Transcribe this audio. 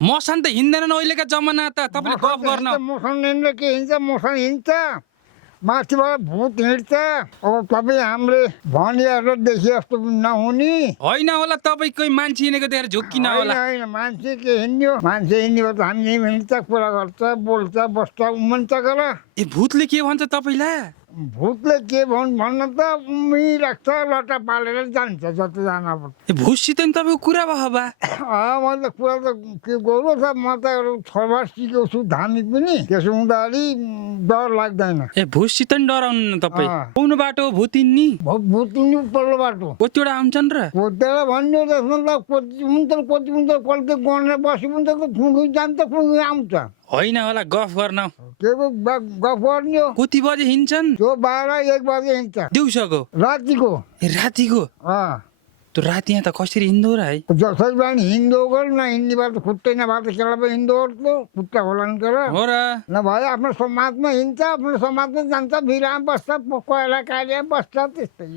मसान त हिँड्दैनन् अहिलेका जमाना त तपाईँले गफ गर्न मोसन हिँड्ने के हिँड्छ मोसन हिँड्छ माथिबाट भूत हिँड्छ अब तपाईँ हामीले भनिहाल्नु देखि जस्तो नहुने होइन होला तपाईँ कोही मान्छे हिँडेको देखेर झुक्किन होला होइन मान्छे के हिँड्यो मान्छे हिँड्यो त हामी हिँड्छ कुरा गर्छ बोल्छ बस्छ उम्मन्छ गर ए भूतले के भन्छ तपाईँलाई भूतले के भन्न त उम्मिराख्छ लट्टा पालेर जान्छ जति जान ए भूतसित नि तपाईँको कुरा भयो बा मैले त कुरा त के गर्नु त म त एउटा 6 वर्ष सिकेको छु धामी पनि त्यसो हुँदाखेरि डर लाग्दैन ए भूतसित नि डराउनु न तपाईँ कुन बाटो भूत हिँड्ने भूत हिँड्नु पल्लो बाटो कतिवटा आउँछन् र कोतेर भन्यो त्यसमा त कति हुन्छ कल्ती गर्ने बसी हुन्छ त खुँगु जान्छ खुँगु आउँछ होइन होला गफ गर्न के को गफ गर्ने हो कति बजे हिँड्छन् त्यो 12-1 बजे हिँड्छ दिउँसोको रातिको ए रातिको त्यो राति यहाँ त कसरी हिँड्दो र है जसरी पनि हिँड्दो गर न हिँड्ने भए त खुट्टै नभए त केला पनि हिँड्दो त खुट्टा खोलान कर हो र नभए आफ्नो समाजमा हिँड्छ आफ्नो समाजमा जान्छ भिरामा बस्छ कोइला कालिया बस्छ त्यस्तै